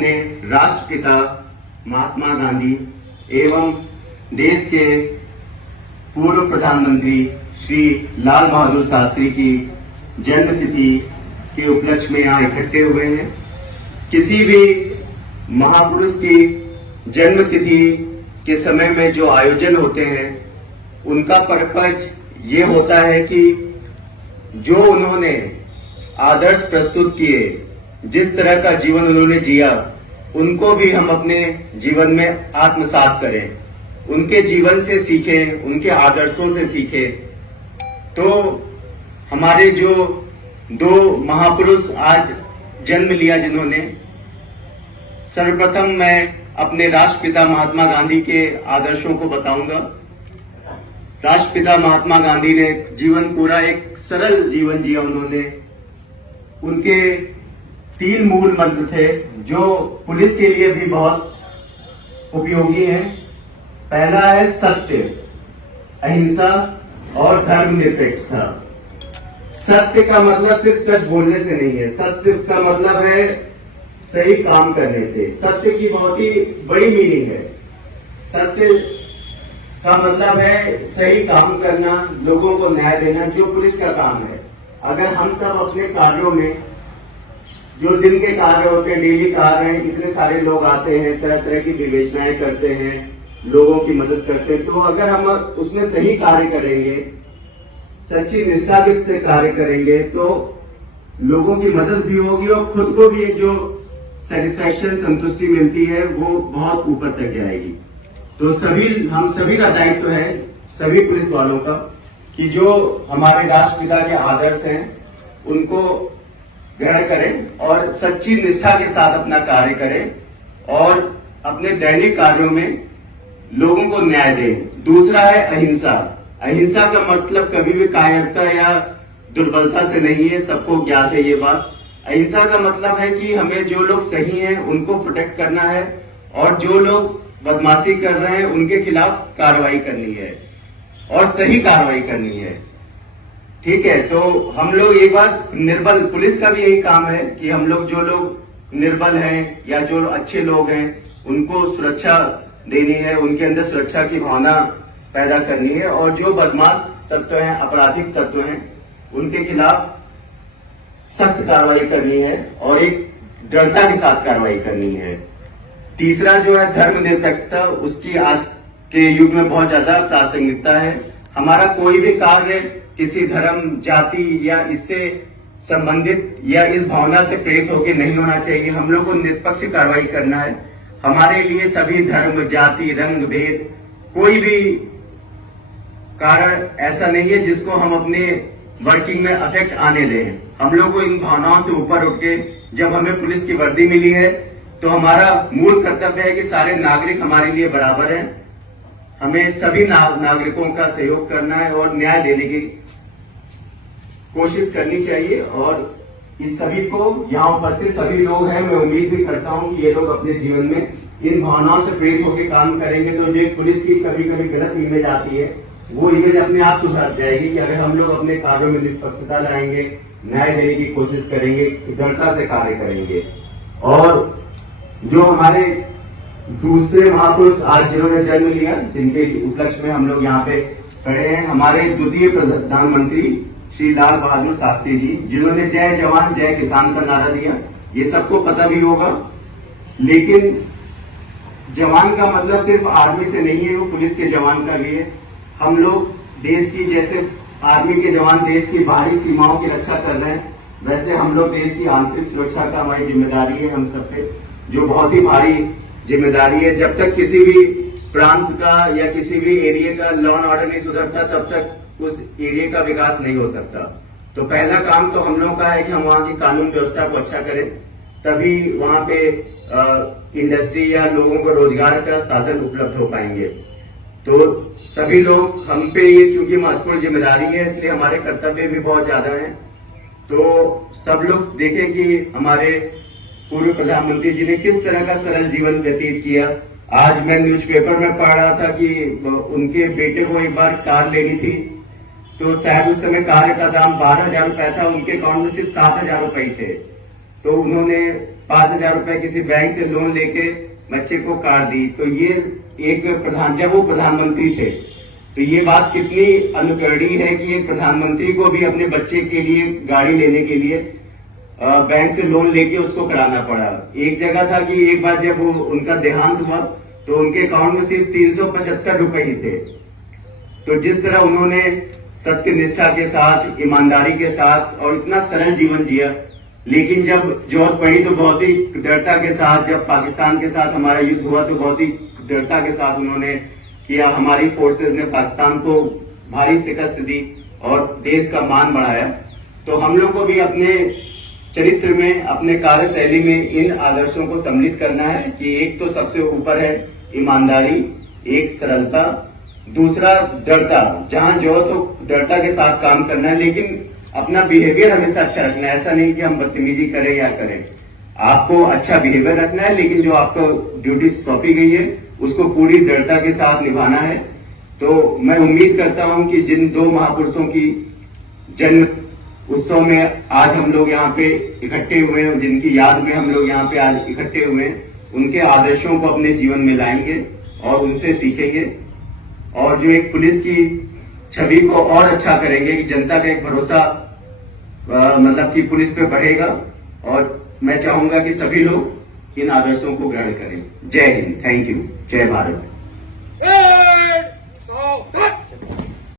अपने राष्ट्रपिता महात्मा गांधी एवं देश के पूर्व प्रधानमंत्री श्री लाल बहादुर शास्त्री की जन्मतिथि के उपलक्ष्य में यहाँ इकट्ठे हुए हैं। किसी भी महापुरुष की जन्मतिथि के समय में जो आयोजन होते हैं उनका पर्पज ये होता है कि जो उन्होंने आदर्श प्रस्तुत किए, जिस तरह का जीवन उन्होंने जिया, उनको भी हम अपने जीवन में आत्मसात करें, उनके जीवन से सीखें, उनके आदर्शों से सीखें। तो हमारे जो दो महापुरुष आज जन्म लिया जिन्होंने, सर्वप्रथम मैं अपने राष्ट्रपिता महात्मा गांधी के आदर्शों को बताऊंगा। राष्ट्रपिता महात्मा गांधी ने जीवन पूरा एक सरल जीवन जिया उन्होंने। उनके 3 मूल मंत्र थे जो पुलिस के लिए भी बहुत उपयोगी हैं। पहला है सत्य, अहिंसा और धर्मनिरपेक्षता। सत्य का मतलब सिर्फ सच बोलने से नहीं है, सत्य का मतलब है सही काम करने से। सत्य की बहुत ही बड़ी मीनिंग है। सत्य का मतलब है सही काम करना, लोगों को न्याय देना, जो पुलिस का काम है। अगर हम सब अपने कार्यों में, जो दिन के कार्य होते हैं, डेली कार्य हैं, इतने सारे लोग आते हैं, तरह तरह की विवेचनाएं करते हैं, लोगों की मदद करते हैं, तो अगर हम उसमें सही कार्य करेंगे, सच्ची निष्ठा से कार्य करेंगे, तो लोगों की मदद भी होगी और खुद को भी जो सेटिस्फैक्शन, संतुष्टि मिलती है, वो बहुत ऊपर तक जाएगी। तो हम सभी का दायित्व है, सभी पुलिस वालों का, कि जो हमारे राष्ट्रपिता के आदर्श हैं उनको ग्रहण करें और सच्ची निष्ठा के साथ अपना कार्य करें और अपने दैनिक कार्यों में लोगों को न्याय दें। दूसरा है अहिंसा। अहिंसा का मतलब कभी भी कायरता या दुर्बलता से नहीं है, सबको ज्ञात है ये बात। अहिंसा का मतलब है कि हमें जो लोग सही हैं उनको प्रोटेक्ट करना है और जो लोग बदमाशी कर रहे हैं उनके खिलाफ कार्रवाई करनी है और सही कार्रवाई करनी है। ठीक है, तो हम लोग एक बार निर्बल, पुलिस का भी यही काम है कि हम लोग, जो लोग निर्बल हैं या जो अच्छे लोग हैं, उनको सुरक्षा देनी है, उनके अंदर सुरक्षा की भावना पैदा करनी है और जो बदमाश तत्व हैं, आपराधिक तत्व हैं, उनके खिलाफ सख्त कार्रवाई करनी है और एक दृढ़ता के साथ कार्रवाई करनी है। तीसरा जो है धर्मनिरपेक्षता, उसकी आज के युग में बहुत ज्यादा प्रासंगिकता है। हमारा कोई भी कार्य किसी धर्म, जाति या इससे संबंधित या इस भावना से प्रेरित होकर नहीं होना चाहिए। हम लोग को निष्पक्ष कार्रवाई करना है। हमारे लिए सभी धर्म, जाति, रंग, भेद, कोई भी कारण ऐसा नहीं है जिसको हम अपने वर्किंग में अफेक्ट आने दें। हम लोग को इन भावनाओं से ऊपर उठ के, जब हमें पुलिस की वर्दी मिली है तो हमारा मूल कर्तव्य है कि सारे नागरिक हमारे लिए बराबर हैं। हमें सभी नागरिकों का सहयोग करना है और न्याय देने की कोशिश करनी चाहिए। और इस सभी को, यहाँ उपस्थित सभी लोग हैं, मैं उम्मीद भी करता हूं कि ये लोग अपने जीवन में इन भावनाओं से प्रेरित होकर काम करेंगे तो जो पुलिस की कभी कभी गलत इमेज आती है, वो इमेज अपने आप सुधर जाएगी कि अगर हम लोग अपने कार्यों में निष्पक्षता लाएंगे, न्याय देने की कोशिश करेंगे, दृढ़ता से कार्य करेंगे। और जो हमारे दूसरे महापुरुष आज जिन्होंने जन्म लिया, जिनके उपलक्ष्य में हम लोग यहाँ पे खड़े हैं, हमारे द्वितीय प्रधानमंत्री श्री लाल बहादुर शास्त्री जी, जिन्होंने जय जवान जय किसान का नारा दिया, ये सबको पता भी होगा। लेकिन जवान का मतलब सिर्फ आर्मी से नहीं है, वो पुलिस के जवान का भी है। हम लोग देश की, जैसे आर्मी के जवान देश की बाहरी सीमाओं की रक्षा कर रहे हैं, वैसे हम लोग देश की आंतरिक सुरक्षा का हमारी जिम्मेदारी है हम सब पे, जो बहुत ही भारी जिम्मेदारी है। जब तक किसी भी प्रांत का या किसी भी एरिया का लॉ एंड ऑर्डर नहीं सुधरता, तब तक उस एरिया का विकास नहीं हो सकता। तो पहला काम तो हम लोगों का है कि हम वहां की कानून व्यवस्था को अच्छा करें, तभी वहां पे इंडस्ट्री या लोगों को रोजगार का साधन उपलब्ध हो पाएंगे। तो सभी लोग, हम पे ये चूंकि महत्वपूर्ण जिम्मेदारी है, इसलिए हमारे कर्तव्य भी बहुत ज्यादा हैं। तो सब लोग देखें कि हमारे पूर्व प्रधानमंत्री जी ने किस तरह का सरल जीवन व्यतीत किया। आज मैं न्यूज़पेपर में पढ़ रहा था कि उनके बेटे को एक बार कार लेनी थी, तो शायद उस समय कार का दाम 12,000 रुपए था, उनके अकाउंट में सिर्फ 7,000 रुपए थे। तो उन्होंने 5,000 रुपए किसी बैंक से लोन लेके बच्चे को कार दी। तो ये एक जब वो प्रधानमंत्री थे, तो ये बात कितनी अनुकरणीय है कि एक प्रधानमंत्री को भी अपने बच्चे के लिए गाड़ी लेने के लिए बैंक से लोन लेके उसको कराना पड़ा। एक जगह था कि एक बार जब उनका देहांत हुआ तो उनके अकाउंट में सिर्फ 375 रुपए ही थे। तो जिस तरह उन्होंने सत्य निष्ठा के साथ, ईमानदारी के साथ और इतना सरल जीवन जिया, लेकिन जब जरूरत पड़ी तो बहुत ही दृढ़ता के साथ, जब पाकिस्तान के साथ हमारा युद्ध हुआ तो बहुत ही दृढ़ता के साथ उन्होंने किया। हमारी फोर्सेज ने पाकिस्तान को भारी शिकस्त दी और देश का मान बढ़ाया। तो हम लोग को भी अपने चरित्र में, अपने कार्यशैली में इन आदर्शों को सम्मिलित करना है कि एक तो सबसे ऊपर है ईमानदारी, एक सरलता, दूसरा दृढ़ता। जहां जो तो दृढ़ता के साथ काम करना है, लेकिन अपना बिहेवियर हमेशा अच्छा रखना है। ऐसा नहीं कि हम बदतमीजी करें या करें, आपको अच्छा बिहेवियर रखना है, लेकिन जो आपको ड्यूटी सौंपी गई है उसको पूरी दृढ़ता के साथ निभाना है। तो मैं उम्मीद करता हूं कि जिन दो महापुरुषों की जन्म उत्सव में आज हम लोग यहाँ पे इकट्ठे हुए हैं, जिनकी याद में हम लोग यहाँ पे आज इकट्ठे हुए हैं, उनके आदर्शों को अपने जीवन में लाएंगे और उनसे सीखेंगे और जो एक पुलिस की छवि को और अच्छा करेंगे कि जनता का एक भरोसा मतलब कि पुलिस पे बढ़ेगा। और मैं चाहूंगा कि सभी लोग इन आदर्शों को ग्रहण करें। जय हिंद, थैंक यू, जय भारत।